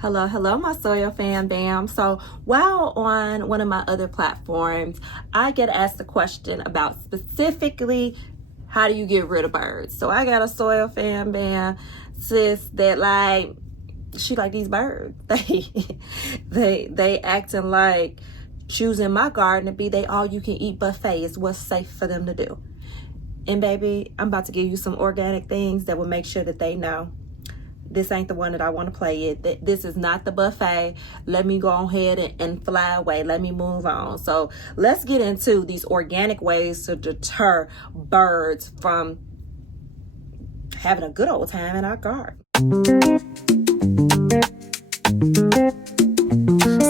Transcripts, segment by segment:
Hello, my soil fan bam. So while on one of my other platforms, I get asked a question about specifically how do you get rid of birds. So I got a soil fan bam sis that she like these birds. They acting like choosing my garden to be they all you can eat buffet is what's safe for them to do. And baby, I'm about to give you some organic things that will make sure that they know this ain't the one that I want to play it. This is not the buffet. Let me go ahead and fly away. Let me move on. So let's get into these organic ways to deter birds from having a good old time in our garden.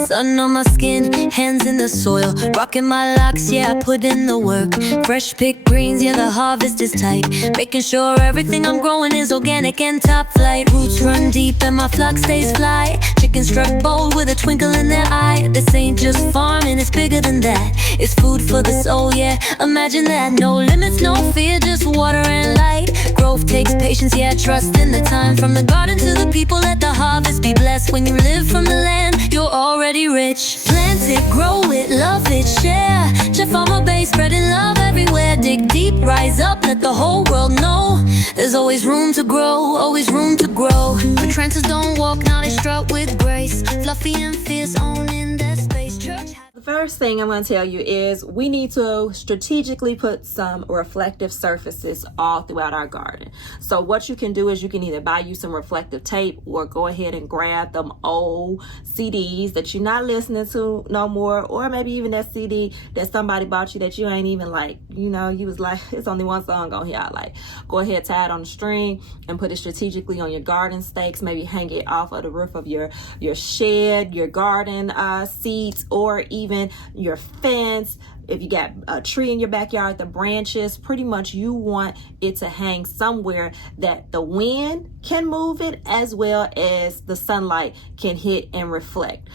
Sun on my skin, hands in the soil, rocking my locks, yeah, I put in the work. Fresh picked greens, yeah, the harvest is tight, making sure everything I'm growing is organic and top flight. Roots run deep and my flock stays fly. Chickens struck bold with a twinkle in their eye. This ain't just farming, it's bigger than that. It's food for the soul, yeah, imagine that. No limits, no fear, just water and light. Growth takes patience, yeah, trust in the time. From the garden to the people, let the harvest be blessed. When you live from the land, you're already rich. Plant it, grow it, love it, share. ChiFarmerBae, spreading love everywhere. Dig deep, rise up, let the whole world know there's always room to grow, always room to grow. The trances don't walk, now they strut with grace. Fluffy and fierce, owning their space. Church. The first thing I'm going to tell you is we need to strategically put some reflective surfaces all throughout our garden. So what you can do is you can either buy you some reflective tape or go ahead and grab them old CDs that you're not listening to no more, or maybe even that CD that somebody bought you that you ain't even like, you was like, it's only one song on here I like. Go ahead, tie it on a string and put it strategically on your garden stakes. Maybe hang it off of the roof of your shed, your garden seats, or even your fence. If you got a tree in your backyard, the branches, pretty much you want it to hang somewhere that the wind can move it as well as the sunlight can hit and reflect.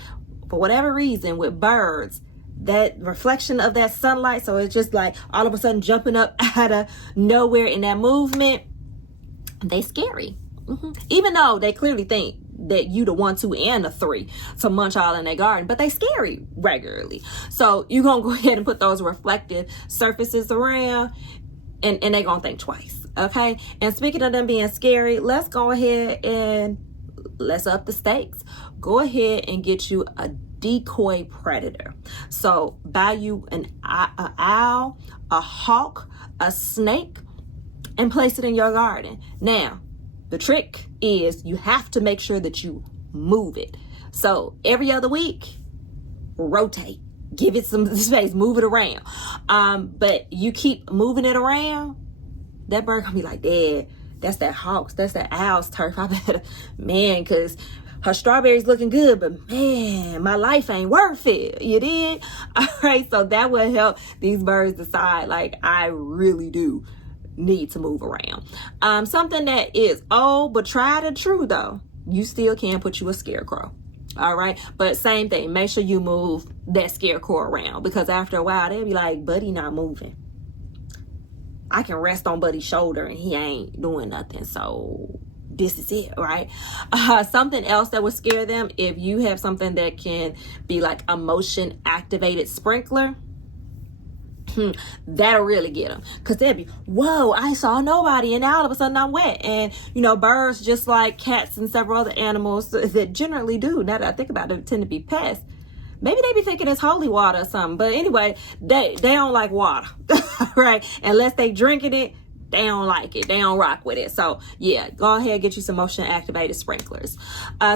For whatever reason with birds, that reflection of that sunlight, so it's just like all of a sudden jumping up out of nowhere in that movement, they scary. Even though they clearly think that you the 1, 2, and a 3 to munch all in their garden, but they scary regularly. So you're gonna go ahead and put those reflective surfaces around, and they're gonna think twice. Okay. And speaking of them being scary, let's go ahead and let's up the stakes. Go ahead and get you a decoy predator. So buy you an owl, a hawk, a snake, and place it in your garden. Now, the trick is you have to make sure that you move it. So every other week, rotate, give it some space, move it around. But you keep moving it around, that bird gonna be like, Dad, that's that hawk's, that's that owl's turf. I better, man, cause her strawberries looking good, but man, my life ain't worth it. You did? All right, so that will help these birds decide, like, I really do need to move around. Something that is old but tried and true though, you still can put you a scarecrow. All right, but same thing, make sure you move that scarecrow around, because after a while they'll be like, Buddy not moving. I can rest on Buddy's shoulder and he ain't doing nothing, so this is it, right? Something else that would scare them, if you have something that can be like a motion activated sprinkler, that'll really get them, because they'll be, whoa, I saw nobody, and now all of a sudden I'm wet. And birds, just like cats and several other animals that generally do, now that I think about it, tend to be pests. Maybe they be thinking it's holy water or something, but anyway, they don't like water. Right? Unless they drinking it, they don't like it, they don't rock with it. So yeah, go ahead, get you some motion activated sprinklers.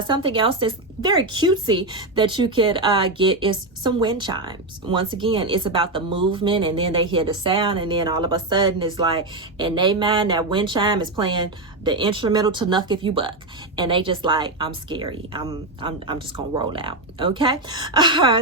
Something else that's very cutesy that you could get is some wind chimes. Once again, it's about the movement, and then they hear the sound, and then all of a sudden it's like, in their mind, that wind chime is playing the instrumental to Knuck If You Buck, and they just like, I'm scary, I'm just gonna roll out. Okay.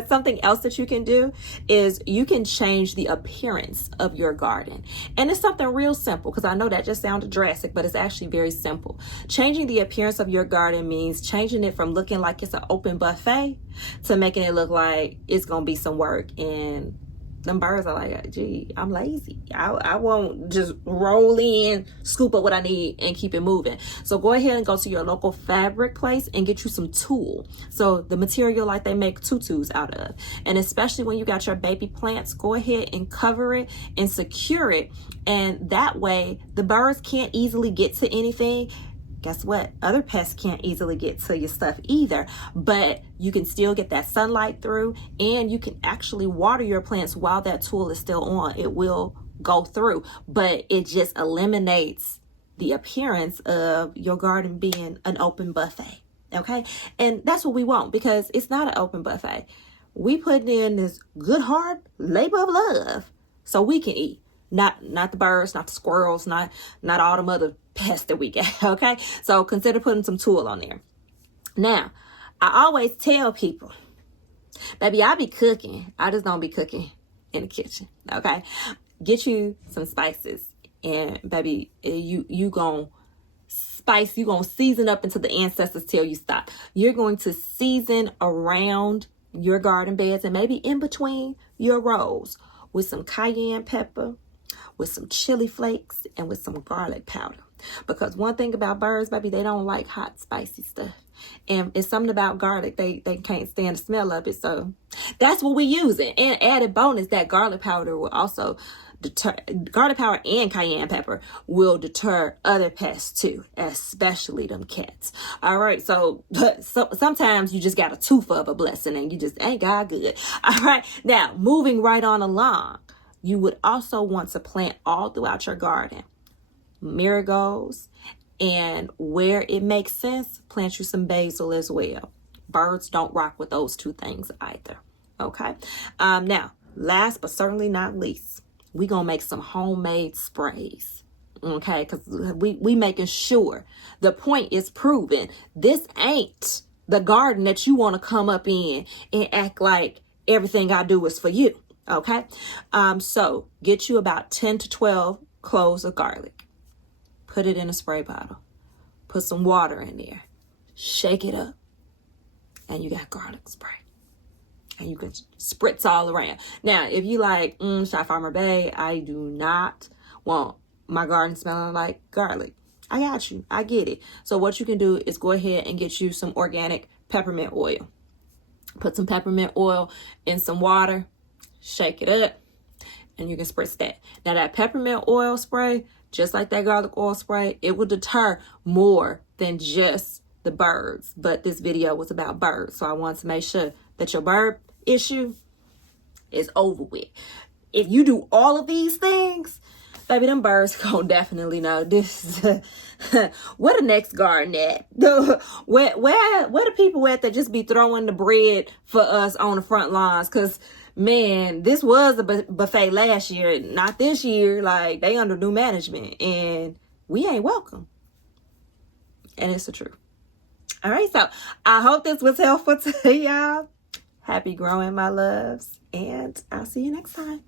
Something else that you can do is you can change the appearance of your garden, and it's something real simple, because I know that just sounded drastic, but it's actually very simple. Changing the appearance of your garden means changing it from looking like it's an open buffet to making it look like it's gonna be some work, and them birds are like, gee, I'm lazy. I won't just roll in, scoop up what I need, and keep it moving. So go ahead and go to your local fabric place and get you some tulle. So the material like they make tutus out of. And especially when you got your baby plants, go ahead and cover it and secure it. And that way the birds can't easily get to anything. Guess what? Other pests can't easily get to your stuff either, but you can still get that sunlight through, and you can actually water your plants while that tulle is still on. It will go through, but it just eliminates the appearance of your garden being an open buffet. Okay. And that's what we want, because it's not an open buffet. We put in this good hard labor of love so we can eat. Not the birds, not the squirrels, not all them other pests that we get. Okay, so consider putting some tulle on there. Now, I always tell people, baby, I be cooking. I just don't be cooking in the kitchen. Okay, get you some spices, and baby, you gonna spice. You gonna season up until the ancestors tell you stop. You're going to season around your garden beds and maybe in between your rows with some cayenne pepper, with some chili flakes, and with some garlic powder. Because one thing about birds, baby, they don't like hot, spicy stuff. And it's something about garlic. They can't stand the smell of it. So that's what we're using. And added bonus, that garlic powder will also deter. Garlic powder and cayenne pepper will deter other pests too, especially them cats. All right. So sometimes you just got a tooth of a blessing and you just ain't got good. All right. Now, moving right on along. You would also want to plant all throughout your garden marigolds, and where it makes sense, plant you some basil as well. Birds don't rock with those two things either. Okay. Now, last but certainly not least, we gonna make some homemade sprays. Okay, because we making sure the point is proven. This ain't the garden that you want to come up in and act like everything I do is for you. Okay, so get you about 10 to 12 cloves of garlic. Put it in a spray bottle. Put some water in there. Shake it up. And you got garlic spray. And you can spritz all around. Now, if you like, ChiFarmerBae, I do not want my garden smelling like garlic. I got you. I get it. So what you can do is go ahead and get you some organic peppermint oil. Put some peppermint oil in some water. Shake it up, and you can spritz that. Now that peppermint oil spray, just like that garlic oil spray, it will deter more than just the birds. But this video was about birds, so I wanted to make sure that your bird issue is over with. If you do all of these things, baby, them birds gonna definitely know this is where the next garden at. Where the people at that just be throwing the bread for us on the front lawns? Because man, this was a buffet last year, not this year. Like, they under new management, and we ain't welcome. And it's the truth. All right, so I hope this was helpful to y'all. Happy growing, my loves, and I'll see you next time.